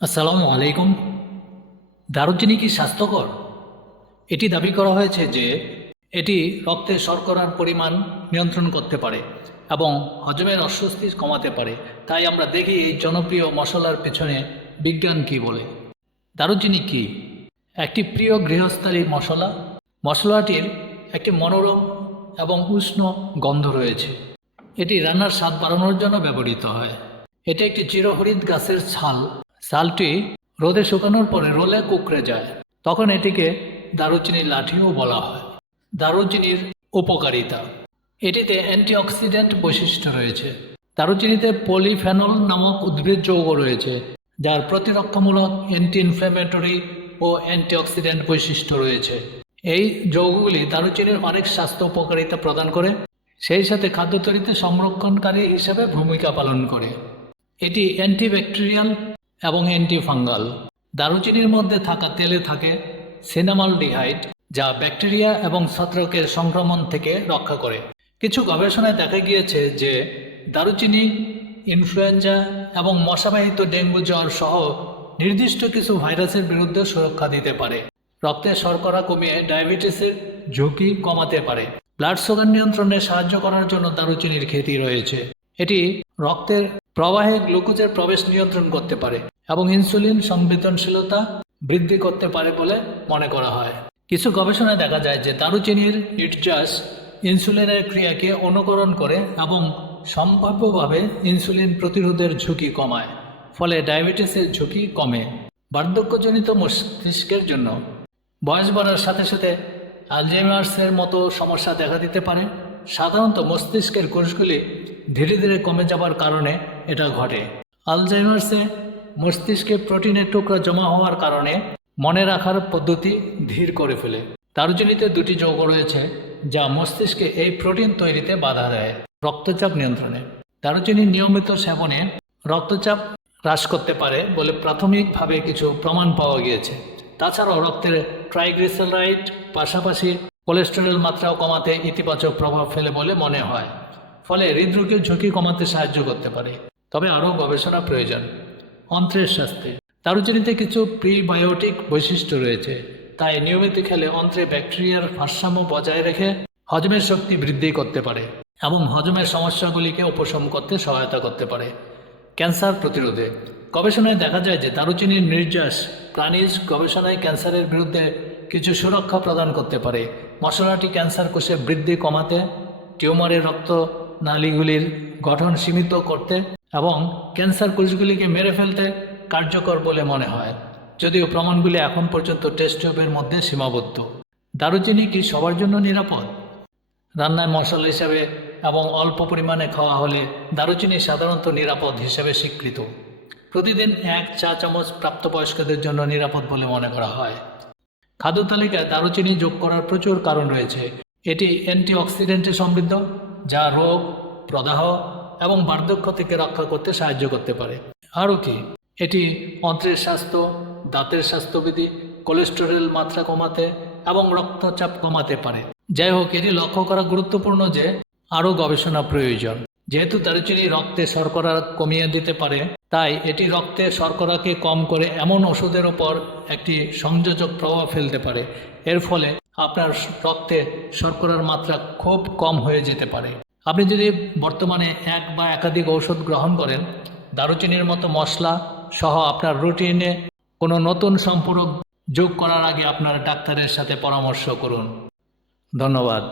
আসসালামু আলাইকুম। দারুচিনি কি স্বাস্থ্যকর? এটি দাবি করা হয়েছে যে এটি রক্তে শর্করার পরিমাণ নিয়ন্ত্রণ করতে পারে এবং হজমের অস্বস্তি কমাতে পারে। তাই আমরা দেখি এই জনপ্রিয় মশলার পেছনে বিজ্ঞান কি বলে। দারুচিনি কি? একটি প্রিয় গৃহস্থালী মশলা। মশলাটির একটি মনোরম এবং উষ্ণ গন্ধ রয়েছে। এটি রান্নার স্বাদ বাড়ানোর জন্য ব্যবহৃত হয়। এটি একটি চিরহরিৎ গাছের ছাল। ছালটি রোদে শুকানোর পরে রোলে কুঁকড়ে যায়, তখন এটিকে দারুচিনির লাঠিও বলা হয়। দারুচিনির উপকারিতা: এটিতে অ্যান্টিঅক্সিডেন্ট বৈশিষ্ট্য রয়েছে। দারুচিনিতে পলিফেনল নামক উদ্ভিদ যৌগ রয়েছে, যার প্রতিরক্ষামূলক, অ্যান্টি ইনফ্ল্যামেটরি ও অ্যান্টিঅক্সিডেন্ট বৈশিষ্ট্য রয়েছে। এই যৌগগুলি দারুচিনির অনেক স্বাস্থ্য উপকারিতা প্রদান করে, সেই সাথে খাদ্য তৈরিতে সংরক্ষণকারী হিসেবে ভূমিকা পালন করে। এটি অ্যান্টিব্যাকটেরিয়াল এবং অ্যান্টিফাঙ্গাল। দারুচিনির মধ্যে থাকা তেলে থাকে সিনামালডিহাইড, যা ব্যাকটেরিয়া এবং ছত্রাকের সংক্রমণ থেকে রক্ষা করে। কিছু গবেষণায় দেখা গিয়েছে যে দারুচিনি ইনফ্লুয়েঞ্জা এবং মশাবাহিত ডেঙ্গু জ্বর সহ নির্দিষ্ট কিছু ভাইরাসের বিরুদ্ধে সুরক্ষা দিতে পারে। রক্তে শর্করা কমিয়ে ডায়াবেটিসের ঝুঁকি কমাতে পারে। ব্লাড সুগার নিয়ন্ত্রণে সাহায্য করার জন্য দারুচিনির খ্যাতি রয়েছে। এটি রক্তের প্রবাহে গ্লুকোজের প্রবেশ নিয়ন্ত্রণ করতে পারে এবং ইনসুলিন সংবেদনশীলতা বৃদ্ধি করতে পারে বলে মনে করা হয়। কিছু গবেষণায় দেখা যায় যে দারুচিনির নির্যাস ইনসুলিনের ক্রিয়াকে অনুকরণ করে এবং সম্ভাব্যভাবে ইনসুলিন প্রতিরোধের ঝুঁকি কমায়, ফলে ডায়াবেটিসের ঝুঁকি কমে। বার্ধক্যজনিত মস্তিষ্কের জন্য: বয়স বাড়ার সাথে সাথে আলঝেইমার্সের মতো সমস্যা দেখা দিতে পারে। সাধারণত মস্তিষ্কের কোষগুলি ধীরে ধীরে কমে যাবার কারণে এটা ঘটে। আলঝেইমার্সে মস্তিষ্কে প্রোটিনের টুকরা জমা হওয়ার কারণে মনে রাখার পদ্ধতি ধীর করে ফেলে। দারুচিনিতে দুটি যৌগ রয়েছে যা মস্তিষ্কে এই প্রোটিন তৈরিতে বাধা দেয়। রক্তচাপ নিয়ন্ত্রণে: দারুচিনির নিয়মিত সেবনে রক্তচাপ হ্রাস করতে পারে বলে প্রাথমিকভাবে কিছু প্রমাণ পাওয়া গিয়েছে। তাছাড়াও রক্তের ট্রাইগ্লিসারাইড পাশাপাশি কোলেস্টেরল মাত্রাও কমাতে ইতিবাচক প্রভাব ফেলে বলে মনে হয়, ফলে হৃদরোগের ঝুঁকি কমাতে সাহায্য করতে পারে। তবে আরও গবেষণা প্রয়োজন। অন্ত্রের স্বাস্থ্যে: দারুচিনিতে কিছু প্রিবায়োটিক বৈশিষ্ট্য রয়েছে, তাই নিয়মিত খেলে অন্ত্রে ব্যাকটেরিয়ার ভারসাম্য বজায় রেখে হজমের শক্তি বৃদ্ধি করতে পারে এবং হজমের সমস্যাগুলিকে উপশম করতে সহায়তা করতে পারে। ক্যান্সার প্রতিরোধে: গবেষণায় দেখা যায় যে দারুচিনির নির্যাস প্রাণীজ গবেষণায় ক্যান্সারের বিরুদ্ধে কিছু সুরক্ষা প্রদান করতে পারে। মশলাটি ক্যান্সার কোষে বৃদ্ধি কমাতে, টিউমারের রক্ত নালীগুলির গঠন সীমিত করতে এবং ক্যান্সার কোষগুলিকে মেরে ফেলতে কার্যকর বলে মনে হয়, যদিও প্রমাণগুলি এখন পর্যন্ত টেস্ট টিউবের মধ্যে সীমাবদ্ধ। দারুচিনি কি সবার জন্য নিরাপদ? রান্নায় মশলা হিসাবে এবং অল্প পরিমাণে খাওয়া হলে দারুচিনি সাধারণত নিরাপদ হিসেবে স্বীকৃত। প্রতিদিন 1 চা চামচ প্রাপ্তবয়স্কদের জন্য নিরাপদ বলে মনে করা হয়। খাদ্য তালিকায় দারুচিনি যোগ করার প্রচুর কারণ রয়েছে। এটি অ্যান্টিঅক্সিডেন্টে সমৃদ্ধ, যা রোগ, প্রদাহ এবং বার্ধক্য থেকে রক্ষা করতে সাহায্য করতে পারে। আরও কি? এটি অন্ত্রের স্বাস্থ্য, দাঁতের স্বাস্থ্যবিধি, কোলেস্টেরল মাত্রা কমাতে এবং রক্তচাপ কমাতে পারে। যাই হোক, এটি লক্ষ্য করা গুরুত্বপূর্ণ যে আরও গবেষণা প্রয়োজন। যেহেতু দারুচিনি রক্তে শর্করা কমিয়ে দিতে পারে, তাই এটি রক্তে শর্করাকে কম করে এমন ওষুধের ওপর একটি সংযোজক প্রভাব ফেলতে পারে। এর ফলে আপনার রক্তে শর্করার মাত্রা খুব কম হয়ে যেতে পারে। আপনি যদি বর্তমানে এক বা একাধিক ঔষধ গ্রহণ করেন, দারুচিনির মতো মশলা সহ আপনার রুটিনে কোনো নতুন সম্পূরক যোগ করার আগে আপনার ডাক্তারের সাথে পরামর্শ করুন। ধন্যবাদ।